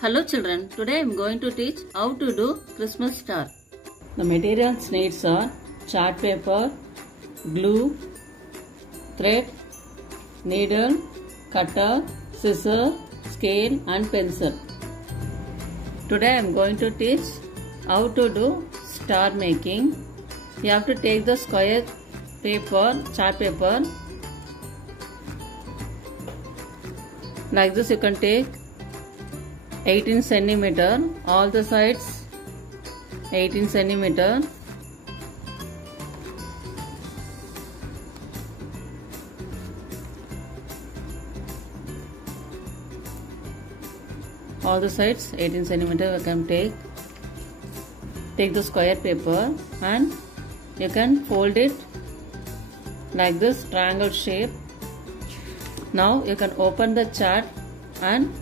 Hello children, today I am going to teach how to do Christmas star. The materials needs are chart paper, glue, thread, needle, cutter, scissor, scale and pencil. Today I am going to teach how to do star making. You have to take the square paper, chart paper. Like this you can take 18 centimeter, all the sides 18 centimeter. All the sides 18 centimeter you can take the square paper and you can fold it like this triangle shape. Now you can open the chart and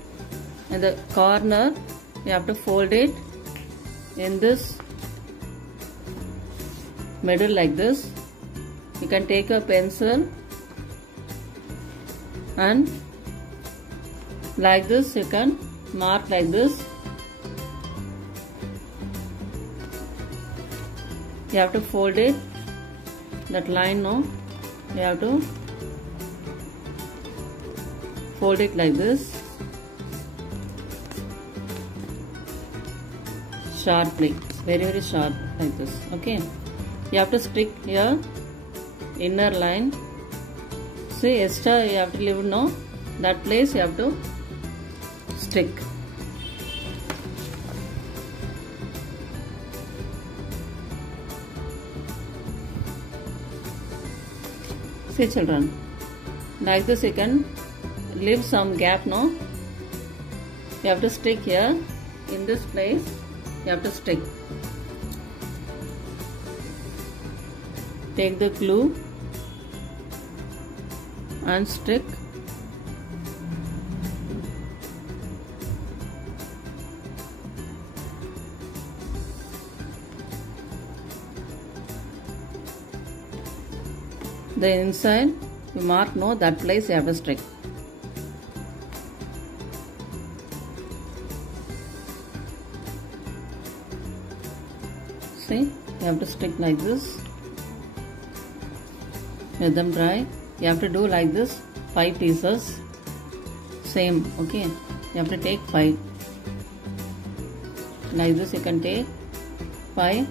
in the corner you have to fold it in this middle like this. You can take a pencil and like this you can mark like this. You have to fold it, that line, no, you have to fold it like this sharply, very sharp like this. Okay, you have to stick here inner line. See, extra you have to leave, no, that place you have to stick. See children, like this you can leave some gap, no, you have to stick here in this place, you have to stick. Take the glue and stick. The inside you mark, no, that place you have to stick. See, you have to stick like this. Let them dry. You have to do like this 5 pieces. Same, okay. You have to take 5. Like this you can take 5.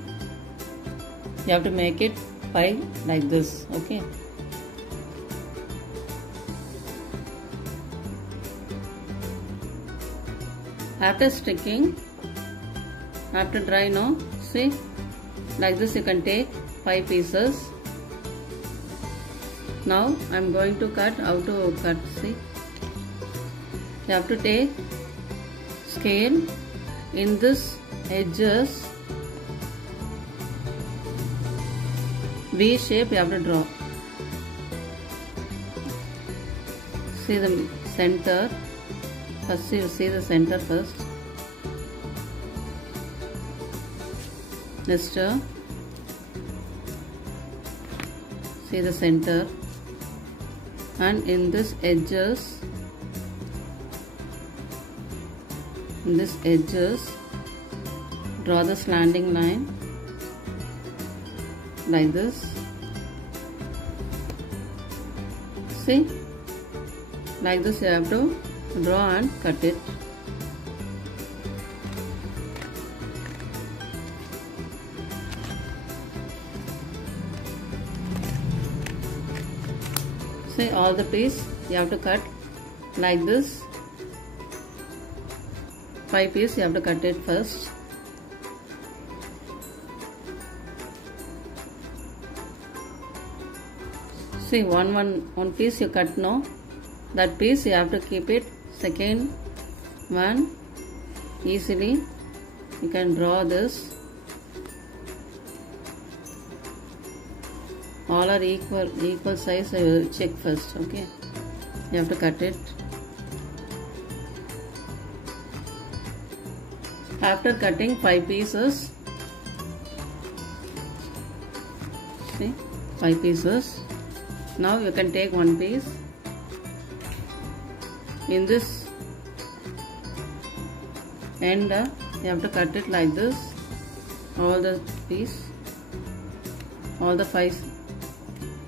You have to make it 5 like this, okay. After sticking, after dry, no, see, like this you can take 5 pieces. Now I am going to cut. How to cut? See, you have to take scale in this edges, V shape you have to draw. See the center. First see the center first. Next see the center, and in this edges, draw the slanting line like this. See, like this you have to draw and cut it. See, all the piece you have to cut like this. 5 pieces you have to cut it first. See, one piece you cut, no, that piece you have to keep it second one. Easily you can draw this. All are equal size. I will check first, okay. You have to cut it. After cutting 5 pieces, see, 5 pieces. Now you can take one piece. In this and you have to cut it like this, all the all the 5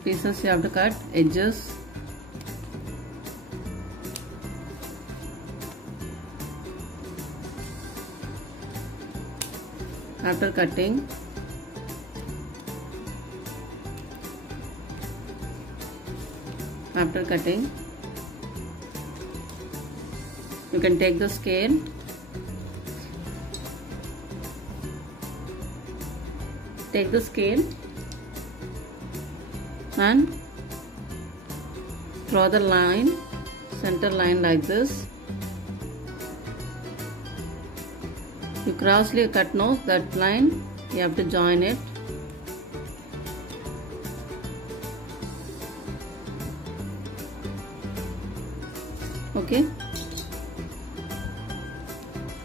pieces you have to cut edges. After cutting, you can take the scale and draw the line, center line like this. You crossly cut now that line, you have to join it. Okay.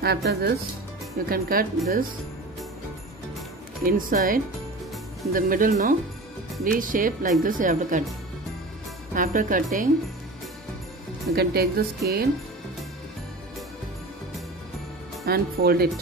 After this, you can cut this inside, in the middle, no, V shape like this you have to cut. After cutting, you can take the scale and fold it.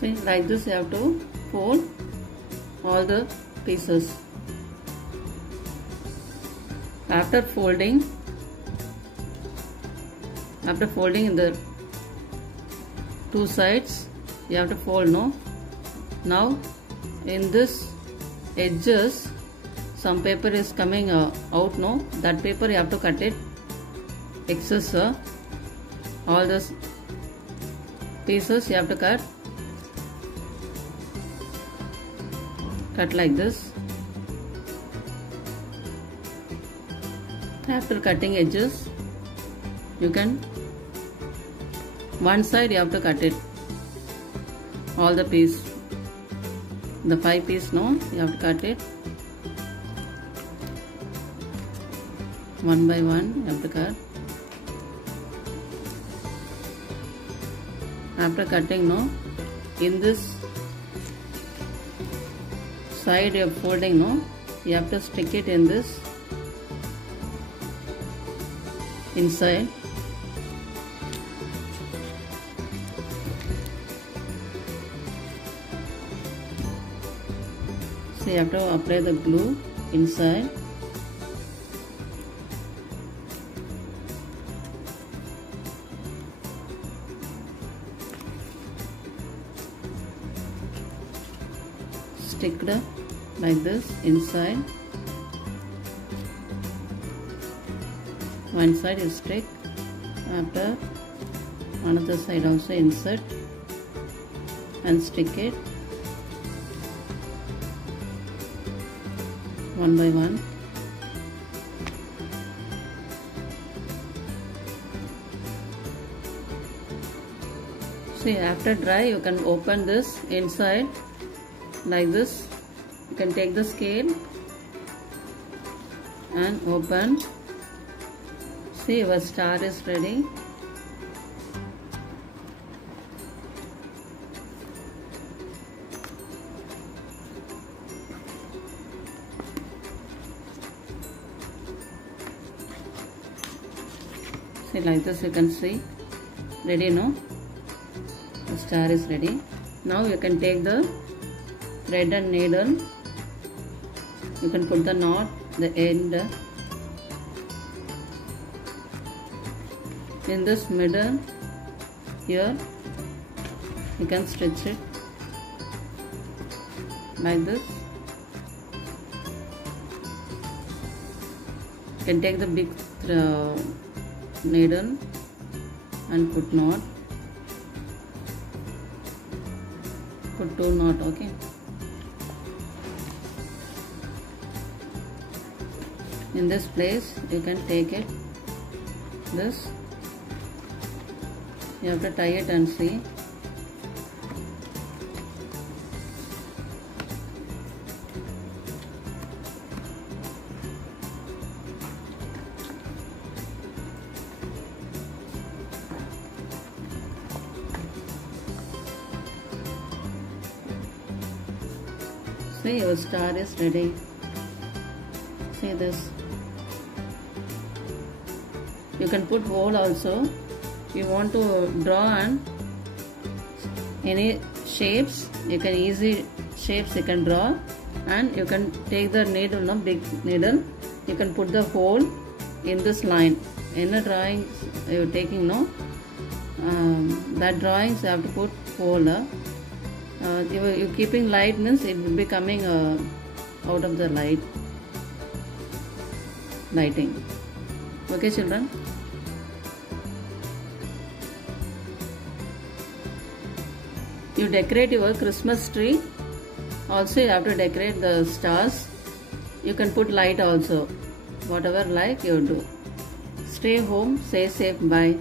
See, like this you have to fold all the pieces. After folding in the 2 sides, you have to fold, no. Now in this edges some paper is coming out, no, that paper you have to cut it, excess all those pieces you have to cut like this. After cutting edges, you can, one side you have to cut it, all the piece, the 5 piece, no, you have to cut it one by one, you have to cut. After cutting, no, in this side you are folding, no, you have to stick it in this inside. So you have to apply the glue inside. Stick it like this inside. One side you stick, after another side also insert and stick it one by one. See, after dry you can open this inside like this. You can take the scale and open. See, your star is ready. See, like this you can see. Ready, no? The star is ready. Now you can take the thread and needle. You can put the knot, the end in this middle here. You can stretch it like this. You can take the big needle and put knot. Put 2 knot, okay. In this place you can take it, this, you have to tie it and see. See, your star is ready. See this. You can put hole also. You want to draw on any shapes, you can easy shapes you can draw, and you can take the needle, no big needle, you can put the hole in this line. In the drawings you're taking, no, that drawings you have to put hole. You keeping light means it will be coming out of the lighting. Okay, children. You decorate your Christmas tree. Also, you have to decorate the stars. You can put light also. Whatever like you do. Stay home, stay safe. Bye.